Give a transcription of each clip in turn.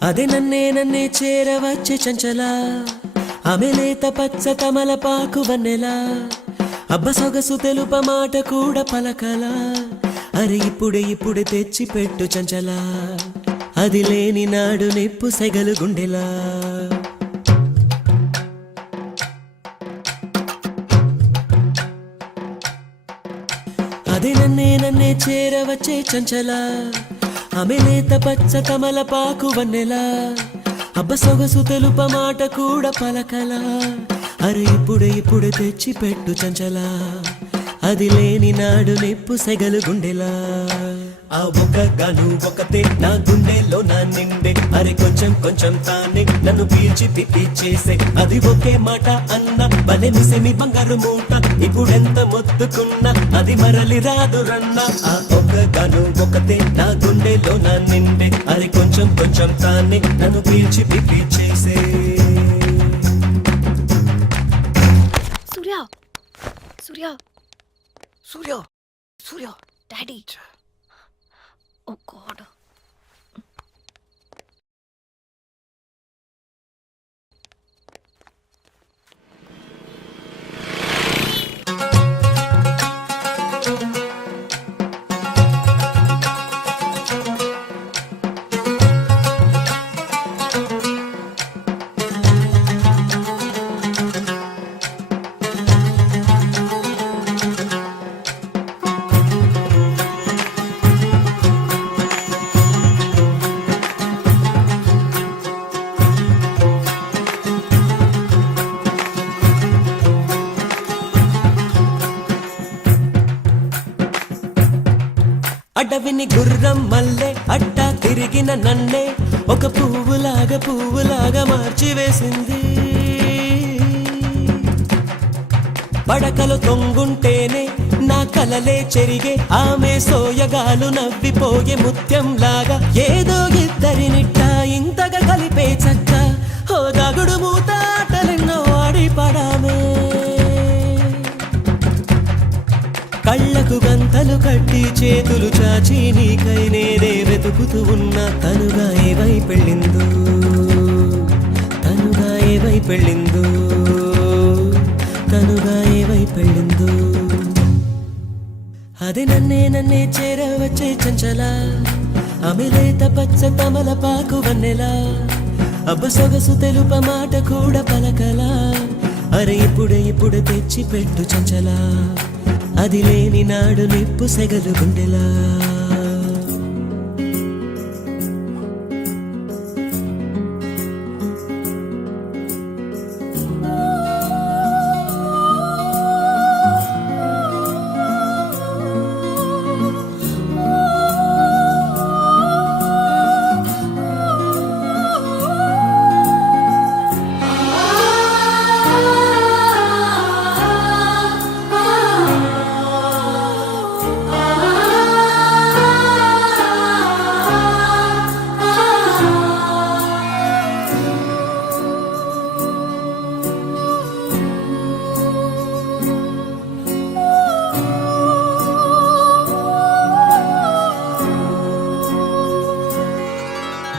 అదే నన్నే చేరవచ్చే చంచల ఆమె లేత పచ్చ తమలపాకు వన్నెలా అబ్బ సొగసు తెలుప మాట కూడా పలకలా అరే ఇప్పుడే తెచ్చి పెట్టు చంచల అది లేని నాడు నిప్పు సెగలు గుండెలా అదే నన్నే చేరవచ్చే చంచల ఆమె లేత పచ్చ తమలపాకు వన్నెలా అబ్బ సొగసు తెలుప మాట కూడా పలకలా అరే ఇప్పుడే తెచ్చి పెట్టు చంచల అది లేని నాడు నిప్పు సెగలు గుండెలా ఆ ఒక్కగాను ఒకతే నా గుండెలో నా నిండే అరే కొంచెం తానే నన్ను పీల్చి తిప్పి చేసే అది ఒకే మాట అన్న బలె మిసెమి బంగారు మూట ఇప్పుడెంత మొత్తుకున్నా అది మరలి రాదు రన్న ఆ ఒక్కగాను ఒకతే నా గుండెలో నా నిండే అరే కొంచెం తానే నన్ను పీల్చి తిప్పి చేసే Surya, Daddy. Oh God. అడవిని గుర్రం మల్లె అట్టా తిరిగిన నన్నే ఒక పువ్వులాగా మార్చివేసింది పడకలు తొంగుంటేనే నా కలలే చెరిగే ఆమె సోయగాలు నవ్విపోయే ముత్యంలాగా ఏదో ఇద్దరినిట్టా ఇంతగా కలిపే చక్క ఓ దాగుడు మూతాటలెన్నో ఆడి పడామే కళ్ళకు గంతలు కట్టి చేతులు చాచి నీకై నేనే వెతుకుతూ ఉన్న తనుగా ఏవై పెళ్ళిందో అది నన్నే చేరవచ్చే చంచల ఆమె లేత పచ్చ తమలపాకు వన్నెలా అబ్బ సొగసు తెలుప మాట కూడా పలకలా అరే ఇప్పుడే తెచ్చి పెట్టు చంచల అది లేని నాడు నిప్పు సెగలు గుండెలా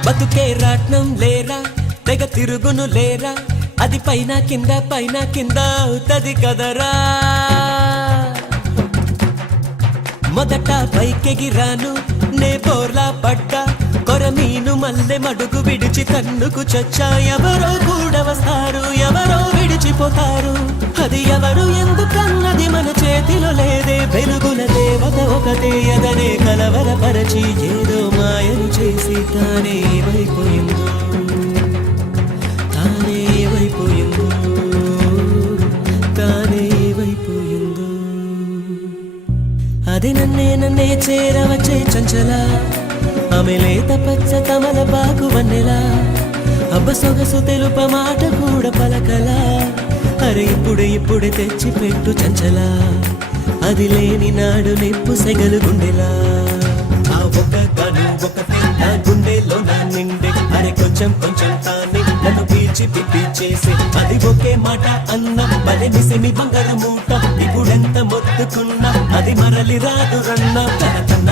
బతుకే రాట్నం లేరా తెగ తిరుగును లేరా అది పైన కింద అవుతది కదరా మొదట పైకెగిరాను నే బోర్లా పడ్డా కొరమీను మల్లె మడుగు విడిచి తన్నుకు చచ్చా ఎవరో కూడా వస్తారు ఎవరో విడిచిపోతారు అది ఎవరు ఎందుకన్నది మన చేతిలో లేదే వెలుగుల దేవత ఒకటే ఎదనే కలవరపరచి ఏదో మాయను చేసి తానే ఏమైపోయిందో అది నన్నే చేరవచ్చే చంచల ఆమె లేత పచ్చ తమలపాకు వన్నెలా అబ్బ సొగసు తెలుప మాట కూడా పలకలా అరే ఇప్పుడే తెచ్చి పెట్టు చంచల అది లేని నాడు నిప్పు సెగలు గుండెలా ఆ ఒక్కగాను ఒకతే నా గుండెలో నా నిండే అరే కొంచెం తానే నన్ను పీల్చి పిప్పి చేసి అది ఒకే మాట అన్న బలె మిసెమి బంగారు మూట ఇప్పుడెంత మొత్తుకున్నా అది మరలి రాదు రన్న తన